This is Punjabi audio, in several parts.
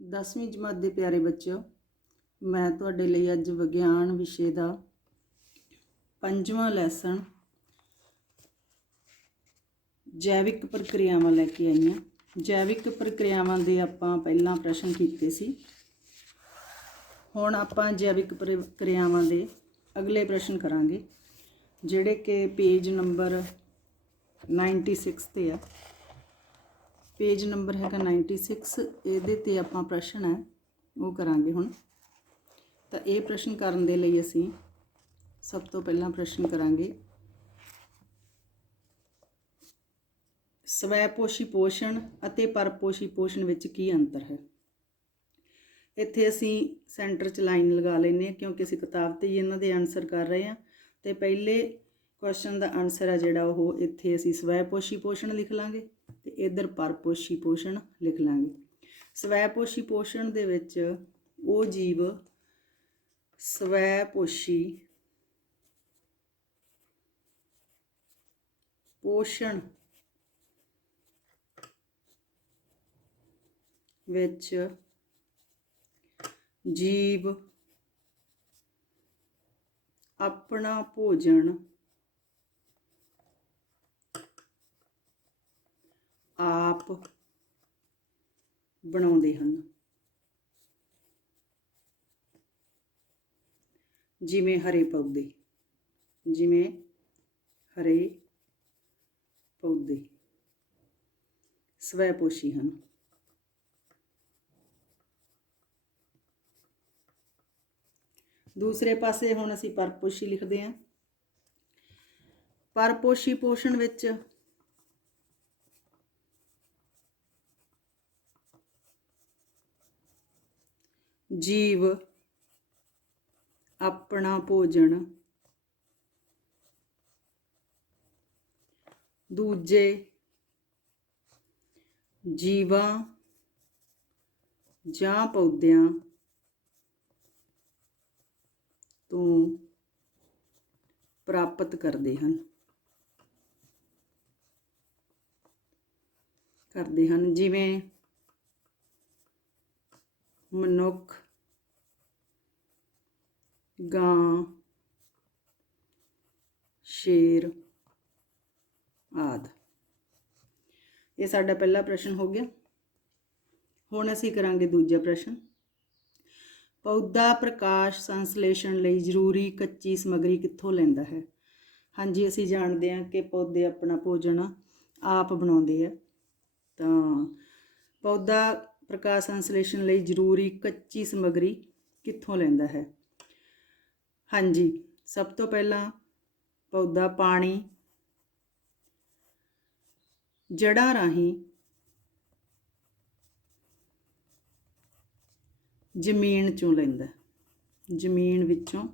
10ਵੀਂ ਜਮਾਤ ਦੇ ਪਿਆਰੇ ਬੱਚਿਓ, ਮੈਂ ਤੁਹਾਡੇ ਲਈ ਅੱਜ ਵਿਗਿਆਨ ਵਿਸ਼ੇ ਦਾ ਪੰਜਵਾਂ ਲੈਸਨ ਜੈਵਿਕ ਪ੍ਰਕਿਰਿਆਵਾਂ ਲੈ ਕੇ ਆਈ ਹਾਂ। ਜੈਵਿਕ ਪ੍ਰਕਿਰਿਆਵਾਂ ਦੇ ਆਪਾਂ ਪਹਿਲਾਂ ਪ੍ਰਸ਼ਨ ਕੀਤੇ ਸੀ। ਹੁਣ ਆਪਾਂ ਜੈਵਿਕ ਪ੍ਰਕਿਰਿਆਵਾਂ ਦੇ ਅਗਲੇ ਪ੍ਰਸ਼ਨ ਕਰਾਂਗੇ, ਜਿਹੜੇ ਕਿ ਪੇਜ ਨੰਬਰ 96 ਤੇ ਆ। ਪੇਜ ਨੰਬਰ ਹੈਗਾ 96 ਇਹਦੇ ਤੇ ਆਪਾਂ ਪ੍ਰਸ਼ਨ ਹੈ, ਉਹ ਕਰਾਂਗੇ ਹੁਣ। ਤਾਂ ਇਹ ਪ੍ਰਸ਼ਨ ਕਰਨ ਦੇ ਲਈ ਅਸੀਂ ਸਭ ਤੋਂ ਪਹਿਲਾਂ ਪ੍ਰਸ਼ਨ ਕਰਾਂਗੇ। ਸਵੈ ਪੋਸ਼ੀ ਪੋਸ਼ਣ ਅਤੇ ਪਰਪੋਸ਼ੀ ਪੋਸ਼ਣ ਵਿੱਚ ਕੀ ਅੰਤਰ ਹੈ? ਇੱਥੇ ਅਸੀਂ ਸੈਂਟਰ 'ਚ ਲਾਈਨ ਲਗਾ ਲੈਨੇ ਆ ਕਿਉਂਕਿ ਅਸੀਂ ਕਿਤਾਬ ਤੇ ਹੀ ਇਹਨਾਂ ਦੇ ਆਨਸਰ ਕਰ ਰਹੇ ਹਾਂ। ਤੇ ਪਹਿਲੇ ਕੁਐਸਚਨ ਦਾ ਆਨਸਰ ਹੈ ਜਿਹੜਾ ਉਹ ਇੱਥੇ ਅਸੀਂ ਸਵੈ ਪੋਸ਼ੀ ਪੋਸ਼ਣ ਲਿਖ ਲਾਂਗੇ। ਤੇ ਇਧਰ ਪਰਪੋਸ਼ੀ ਪੋਸ਼ਣ ਲਿਖ ਲਾਂਗੇ। ਸਵੈ ਪੋਸ਼ੀ ਪੋਸ਼ਣ ਦੇ ਵਿੱਚ ਉਹ ਜੀਵ ਸਵੈ ਪੋਸ਼ੀ ਪੋਸ਼ਣ ਵਿੱਚ ਜੀਵ ਆਪਣਾ ਭੋਜਨ ਆਪ ਬਣਾਉਂਦੇ ਹਨ। ਜਿਵੇਂ ਹਰੇ ਪੌਦੇ, ਜਿਵੇਂ ਹਰੇ ਪੌਦੇ ਸਵੈ ਪੋਸ਼ੀ ਹਨ। ਦੂਸਰੇ ਪਾਸੇ ਹੁਣ ਅਸੀਂ ਪਰਪੋਸ਼ੀ ਲਿਖਦੇ ਹਾਂ। ਪਰਪੋਸ਼ੀ ਪੋਸ਼ਣ ਵਿੱਚ ਜੀਵ ਆਪਣਾ ਭੋਜਨ। ਦੂਜੇ ਜੀਵਾਂ ਜਾਂ ਪੌਦਿਆਂ ਤੋਂ ਪ੍ਰਾਪਤ ਕਰਦੇ ਹਨ। ਕਰਦੇ ਹਨ ਜਿਵੇਂ ਮਨੁੱਖ ਗਾਂ, ਸ਼ੇਰ ਆਦ। ਇਹ ਸਾਡਾ ਪਹਿਲਾ ਪ੍ਰਸ਼ਨ ਹੋ ਗਿਆ। ਹੁਣ ਅਸੀਂ ਕਰਾਂਗੇ ਦੂਜਾ ਪ੍ਰਸ਼ਨ। ਪੌਦਾ ਪ੍ਰਕਾਸ਼ ਸੰਸਲੇਸ਼ਣ ਲਈ ਜ਼ਰੂਰੀ ਕੱਚੀ ਸਮੱਗਰੀ ਕਿੱਥੋਂ ਲੈਂਦਾ ਹੈ? ਹਾਂਜੀ, ਅਸੀਂ ਜਾਣਦੇ ਹਾਂ ਕਿ ਪੌਦੇ ਆਪਣਾ ਭੋਜਨ ਆਪ ਬਣਾਉਂਦੇ ਆ। ਤਾਂ ਪੌਦਾ ਪ੍ਰਕਾਸ਼ ਸੰਸਲੇਸ਼ਣ ਲਈ ਜ਼ਰੂਰੀ ਕੱਚੀ ਸਮੱਗਰੀ ਕਿੱਥੋਂ ਲੈਂਦਾ ਹੈ? ਹਾਂਜੀ, ਸਭ ਤੋਂ ਪਹਿਲਾਂ ਪੌਦਾ ਪਾਣੀ ਜੜ੍ਹਾਂ ਰਾਹੀਂ ਜ਼ਮੀਨ ਚੋਂ ਲੈਂਦਾ ਜ਼ਮੀਨ ਵਿੱਚੋਂ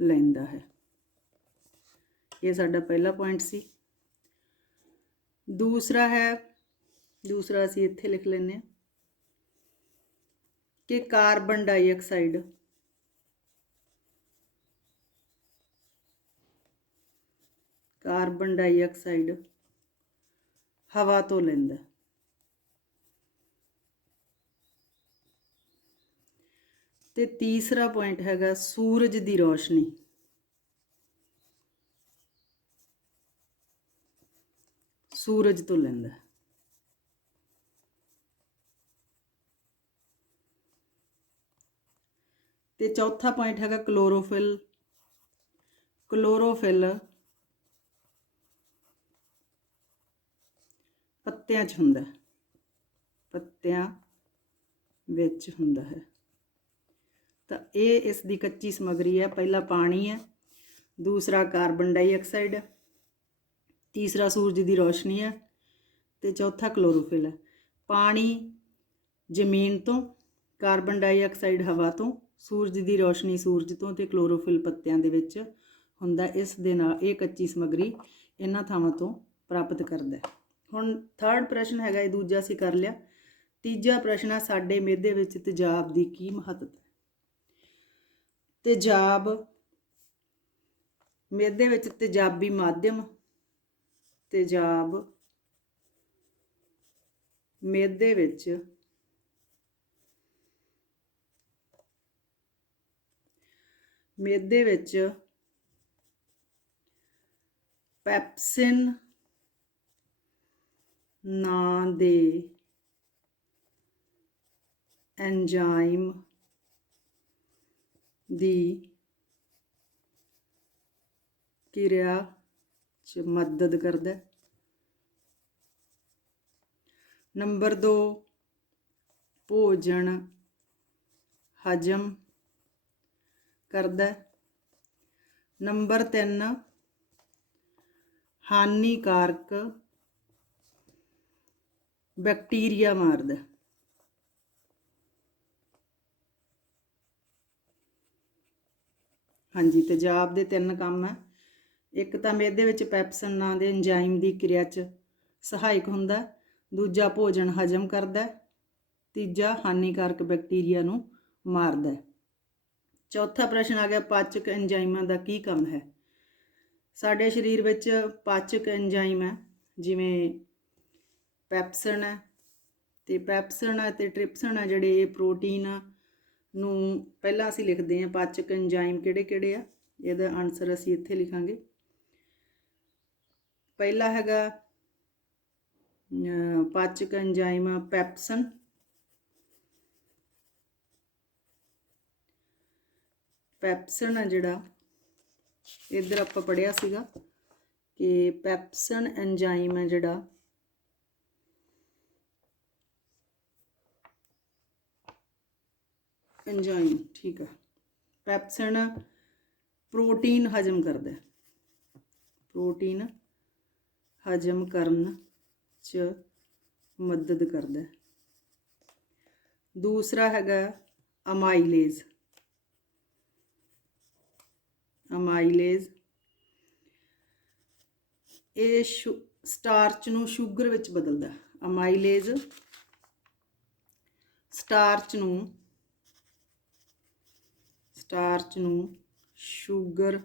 ਲੈਂਦਾ ਹੈ। ਇਹ ਸਾਡਾ ਪਹਿਲਾ ਪੁਆਇੰਟ ਸੀ। ਦੂਸਰਾ ਹੈ, ਦੂਸਰਾ ਅਸੀਂ ਇੱਥੇ ਲਿਖ ਲੈਂਦੇ ਹਾਂ। ਕਿ ਕਾਰਬਨ ਡਾਈਆਕਸਾਈਡ। ਕਾਰਬਨ ਡਾਈਆਕਸਾਈਡ ਹਵਾ ਤੋਂ ਲੈਂਦਾ ਤੇ ਤੀਸਰਾ ਪੁਆਇੰਟ ਹੈਗਾ ਸੂਰਜ ਦੀ ਰੋਸ਼ਨੀ। ਸੂਰਜ ਤੋਂ ਲੈਂਦਾ ਤੇ ਚੌਥਾ ਪੁਆਇੰਟ ਹੈਗਾ ਕਲੋਰੋਫਿਲ ਕਲੋਰੋਫਿਲ ਪੱਤਿਆਂ 'ਚ ਹੁੰਦਾ ਹੈ। ਪੱਤਿਆਂ ਵਿੱਚ ਹੁੰਦਾ ਹੈ। ਤਾਂ ਇਹ ਇਸ ਦੀ ਕੱਚੀ ਸਮਗਰੀ ਹੈ। ਪਹਿਲਾ ਪਾਣੀ ਹੈ। ਦੂਸਰਾ ਕਾਰਬਨ ਡਾਈਆਕਸਾਈਡ ਤੀਸਰਾ ਸੂਰਜ ਦੀ ਰੋਸ਼ਨੀ ਹੈ। ਤੇ ਚੌਥਾ ਕਲੋਰੋਫਿਲ ਹੈ। ਪਾਣੀ ਜ਼ਮੀਨ ਤੋਂ, ਕਾਰਬਨ ਡਾਈਆਕਸਾਈਡ ਹਵਾ ਤੋਂ ਸੂਰਜ ਦੀ ਰੋਸ਼ਨੀ ਸੂਰਜ ਤੋਂ ਤੇ ਕਲੋਰੋਫਿਲ ਪੱਤਿਆਂ ਦੇ ਵਿੱਚ ਹੁੰਦਾ ਇਸ ਦੇ ਨਾਲ ਇਹ ਕੱਚੀ ਸਮੱਗਰੀ ਇਹਨਾਂ ਥਾਵਾਂ ਤੋਂ ਪ੍ਰਾਪਤ ਕਰਦਾ ਹੁਣ ਥਰਡ ਪ੍ਰਸ਼ਨ ਹੈਗਾ, ਇਹ ਦੂਜਾ ਅਸੀਂ ਕਰ ਲਿਆ। ਤੀਜਾ ਪ੍ਰਸ਼ਨ ਹੈ ਸਾਡੇ ਮਿਹਦੇ ਵਿੱਚ ਤੇਜ਼ਾਬ ਦੀ ਕੀ ਮਹੱਤਤਾ ਤੇਜ਼ਾਬ ਮਿਹਦੇ ਵਿੱਚ ਤੇਜ਼ਾਬੀ ਮਾਧਿਅਮ, ਤੇਜ਼ਾਬ ਮੇਦੇ ਵਿੱਚ ਮੇਦੇ ਵਿੱਚ ਪੈਪਸਿਨ ਨਾਂ ਦੇ ਐਂਜ਼ਾਈਮ ਦੀ ਕਿਰਿਆ ਚ ਮਦਦ ਕਰਦਾ ਹੈ। ਨੰਬਰ 2 ਭੋਜਨ ਹਜਮ ਕਰਦਾ ਨੰਬਰ 3 ਹਾਨੀਕਾਰਕ ਬੈਕਟੀਰੀਆ ਮਾਰਦਾ ਹੈ। ਹਾਂਜੀ ਤੇਜ਼ਾਬ ਦੇ ਤਿੰਨ ਕੰਮ ਹੈ। ਇੱਕ ਤਾਂ ਮੇਦੇ ਵਿੱਚ ਪੈਪਸਨ ਨਾਂ ਦੇ ਐਂਜ਼ਾਈਮ ਦੀ ਕਿਰਿਆ 'ਚ ਸਹਾਇਕ ਹੁੰਦਾ ਦੂਜਾ ਭੋਜਨ ਹਜਮ ਕਰਦਾ ਤੀਜਾ ਹਾਨੀਕਾਰਕ ਬੈਕਟੀਰੀਆ ਨੂੰ ਮਾਰਦਾ ਚੌਥਾ ਪ੍ਰਸ਼ਨ ਆ ਗਿਆ, ਪਾਚਕ ਐਂਜ਼ਾਈਮਾਂ ਦਾ ਕੀ ਕੰਮ ਹੈ? ਸਾਡੇ ਸਰੀਰ ਵਿੱਚ ਪਾਚਕ ਐਂਜ਼ਾਈਮ ਹੈ, ਜਿਵੇਂ ਪੈਪਸਨ ਹੈ ਤੇ ਪੈਪਸਨ ਅਤੇ ਟ੍ਰਿਪਸਨ ਆ ਜਿਹੜੇ ਇਹ ਪ੍ਰੋਟੀਨ ਨੂੰ ਪਹਿਲਾਂ ਅਸੀਂ ਲਿਖਦੇ ਹਾਂ, ਪਾਚਕ ਐਂਜ਼ਾਈਮ ਕਿਹੜੇ ਕਿਹੜੇ ਆ? ਇਹਦਾ ਆਨਸਰ ਅਸੀਂ ਇੱਥੇ ਲਿਖਾਂਗੇ। ਪਹਿਲਾ ਹੈਗਾ ਪਾਚਕ ਐਂਜ਼ਾਈਮ ਪੈਪਸਨ। ਪੈਪਸਨ ਆ ਜਿਹੜਾ, ਇੱਧਰ ਆਪਾਂ ਪੜਿਆ ਸੀਗਾ ਕਿ ਪੈਪਸਨ ਐਂਜ਼ਾਈਮ ਹੈ ਜਿਹੜਾ। ਐਂਜ਼ਾਈਮ ਠੀਕ ਆ। ਪੈਪਸਨ ਪ੍ਰੋਟੀਨ ਹਜਮ ਕਰਦਾ ਹੈ। ਪ੍ਰੋਟੀਨ ਹਜਮ ਕਰਨ ਚ ਮਦਦ ਕਰਦਾ ਹੈ। ਦੂਸਰਾ ਹੈਗਾ ਅਮਾਈਲੇਜ਼। ਅਮਾਈਲੇਜ਼ ਇਹ ਸ਼ੂ- ਸਟਾਰਚ ਨੂੰ ਸ਼ੂਗਰ ਵਿੱਚ ਬਦਲਦਾ ਅਮਾਈਲੇਜ਼ ਸਟਾਰਚ ਨੂੰ ਸਟਾਰਚ ਨੂੰ ਸ਼ੂਗਰ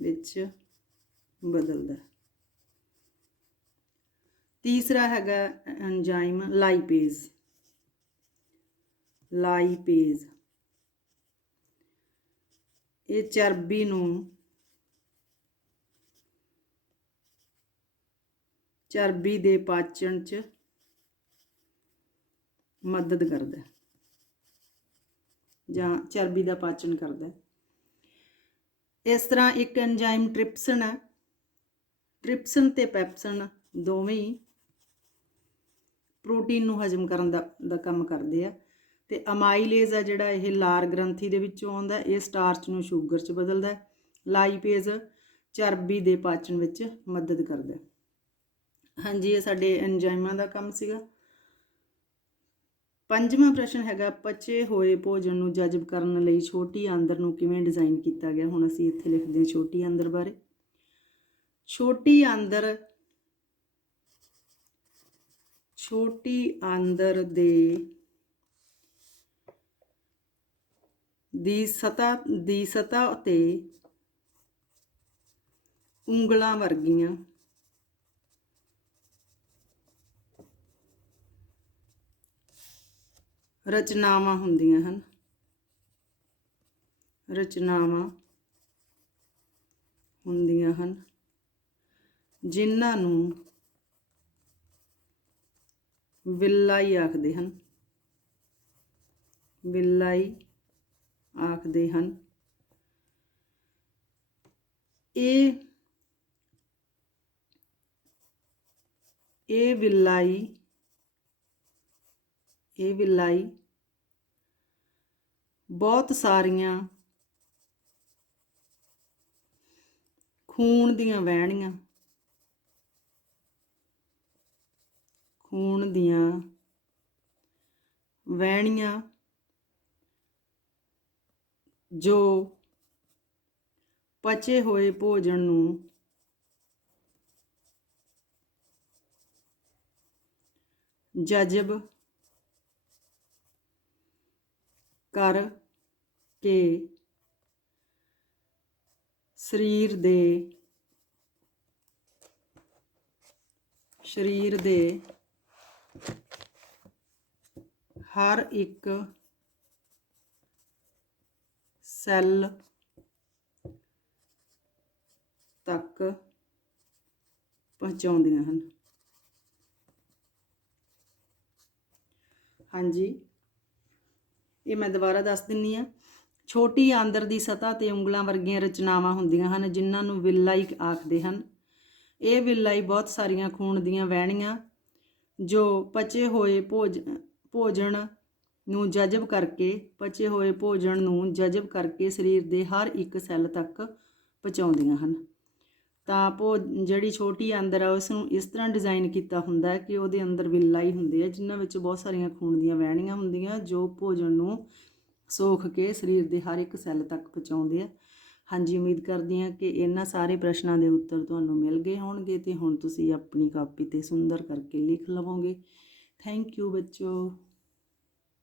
ਵਿੱਚ ਬਦਲਦਾ ਤੀਸਰਾ ਹੈਗਾ ਐਂਜ਼ਾਈਮ ਲਾਈਪੇਜ਼। ਲਾਈਪੇਜ਼। ਇਹ ਚਰਬੀ ਨੂੰ ਚਰਬੀ ਦੇ ਪਾਚਨ 'ਚ ਮਦਦ ਕਰਦਾ ਜਾਂ ਚਰਬੀ ਦਾ ਪਾਚਨ ਕਰਦਾ ਇਸ ਤਰ੍ਹਾਂ ਇੱਕ ਐਂਜ਼ਾਈਮ ਟ੍ਰਿਪਸਨ ਹੈ। ਟ੍ਰਿਪਸਨ ਤੇ ਪੈਪਸਨ ਦੋਵੇਂ ਪ੍ਰੋਟੀਨ ਨੂੰ ਹਜਮ ਕਰਨ ਦਾ ਦਾ ਕੰਮ ਕਰਦੇ ਆ। ਤੇ ਅਮਾਈਲੇਜ਼ ਆ ਜਿਹੜਾ ਇਹ ਲਾਰ ਗ੍ਰੰਥੀ ਦੇ ਵਿੱਚੋਂ ਆਉਂਦਾ, ਇਹ ਸਟਾਰਚ ਨੂੰ ਸ਼ੂਗਰ 'ਚ ਬਦਲਦਾ ਹੈ, ਲਾਈਪੇਜ਼ ਚਰਬੀ ਦੇ ਪਾਚਨ ਵਿੱਚ ਮਦਦ ਕਰਦਾ ਹਾਂਜੀ, ਇਹ ਸਾਡੇ ਐਂਜ਼ਾਈਮਾਂ ਦਾ ਕੰਮ ਸੀਗਾ। ਪੰਜਵਾਂ ਪ੍ਰਸ਼ਨ ਹੈਗਾ, ਪਚੇ ਹੋਏ ਭੋਜਨ ਨੂੰ ਜਜ਼ਬ ਕਰਨ ਲਈ ਛੋਟੀ ਆਂਦਰ ਨੂੰ ਕਿਵੇਂ ਡਿਜ਼ਾਈਨ ਕੀਤਾ ਗਿਆ? ਹੁਣ ਅਸੀਂ ਇੱਥੇ ਲਿਖਦੇ ਹਾਂ ਛੋਟੀ ਆਂਦਰ ਬਾਰੇ। ਛੋਟੀ ਆਂਦਰ ਛੋਟੀ ਆਂਦਰ ਦੇ ਦੀ ਸਤਾ ਦੀ ਸਤਾ ਤੇ ਉਂਗਲਾਂ ਵਰਗੀਆਂ। ਰਚਨਾਵਾਂ ਹੁੰਦੀਆਂ ਹਨ। ਰਚਨਾਵਾਂ ਹੁੰਦੀਆਂ ਹਨ, ਜਿਨ੍ਹਾਂ ਨੂੰ ਵਿਲਾਈ ਆਖਦੇ ਹਨ। ਵਿਲਾਈ ਆਖਦੇ ਹਨ। ਇਹ ਇਹ ਵਿਲਾਈ ਇਹ ਵਿਲਾਈ ਬਹੁਤ ਸਾਰੀਆਂ ਖੂਨ ਦੀਆਂ ਵਹਿਣੀਆਂ, ਖੂਨ ਦੀਆਂ ਵਹਿਣੀਆਂ ਜੋ ਪਚੇ ਹੋਏ ਭੋਜਨ ਨੂੰ ਜਜ਼ਬ ਕਰ ਕੇ ਸਰੀਰ ਦੇ ਸਰੀਰ ਦੇ ਹਰ ਇੱਕ ਸੈੱਲ ਤੱਕ ਪਹੁੰਚਾਉਂਦੀਆਂ ਹਨ। ਹਾਂਜੀ, ਇਹ ਮੈਂ ਦੁਬਾਰਾ ਦੱਸ ਦਿੰਨੀ ਆ। ਛੋਟੀ ਆਂਦਰ ਦੀ ਸਤ੍ਹਾ ਤੇ ਉਂਗਲਾਂ ਵਰਗੀਆਂ ਰਚਨਾਵਾਂ ਹੁੰਦੀਆਂ ਹਨ, ਜਿਨ੍ਹਾਂ ਨੂੰ ਵਿਲਾਈ ਆਖਦੇ ਹਨ। ਇਹ ਵਿਲਾਈ ਬਹੁਤ ਸਾਰੀਆਂ ਖੂਨ ਦੀਆਂ ਵਹਿਣੀਆਂ ਜੋ ਪਚੇ ਹੋਏ ਭੋਜ, ਭੋਜਨ ਨੂੰ ਜਜ਼ਬ ਕਰਕੇ, ਪਚੇ ਹੋਏ ਭੋਜਨ ਨੂੰ ਜਜ਼ਬ ਕਰਕੇ ਸਰੀਰ ਦੇ ਹਰ ਇੱਕ ਸੈੱਲ ਤੱਕ ਪਹੁੰਚਾਉਂਦੀਆਂ ਹਨ। ਤਾਂ ਭੋ, ਜਿਹੜੀ ਛੋਟੀ ਆਂਦਰ ਆ ਉਸ ਨੂੰ ਇਸ ਤਰ੍ਹਾਂ ਡਿਜ਼ਾਈਨ ਕੀਤਾ ਹੁੰਦਾ ਹੈ ਕਿ ਉਹਦੇ ਅੰਦਰ ਵਿਲਾਈ ਹੁੰਦੇ ਆ ਜਿਨ੍ਹਾਂ ਵਿੱਚ ਬਹੁਤ ਸਾਰੀਆਂ ਖੂਨ ਦੀਆਂ ਵਹਿਣੀਆਂ ਹੁੰਦੀਆਂ, ਜੋ ਭੋਜਨ ਨੂੰ ਸੋਖ ਕੇ ਸਰੀਰ ਦੇ ਹਰ ਇੱਕ ਸੈੱਲ ਤੱਕ ਪਹੁੰਚਾਉਂਦੇ ਆ। ਹਾਂਜੀ, ਉਮੀਦ ਕਰਦੀ ਹਾਂ ਕਿ ਇਹਨਾਂ ਸਾਰੇ ਪ੍ਰਸ਼ਨਾਂ ਦੇ ਉੱਤਰ ਤੁਹਾਨੂੰ ਮਿਲ ਗਏ ਹੋਣਗੇ ਤੇ ਹੁਣ ਤੁਸੀਂ ਆਪਣੀ ਕਾਪੀ ਤੇ ਸੁੰਦਰ ਕਰਕੇ ਲਿਖ ਲਵੋਗੇ। ਥੈਂਕ ਯੂ ਬੱਚੋ।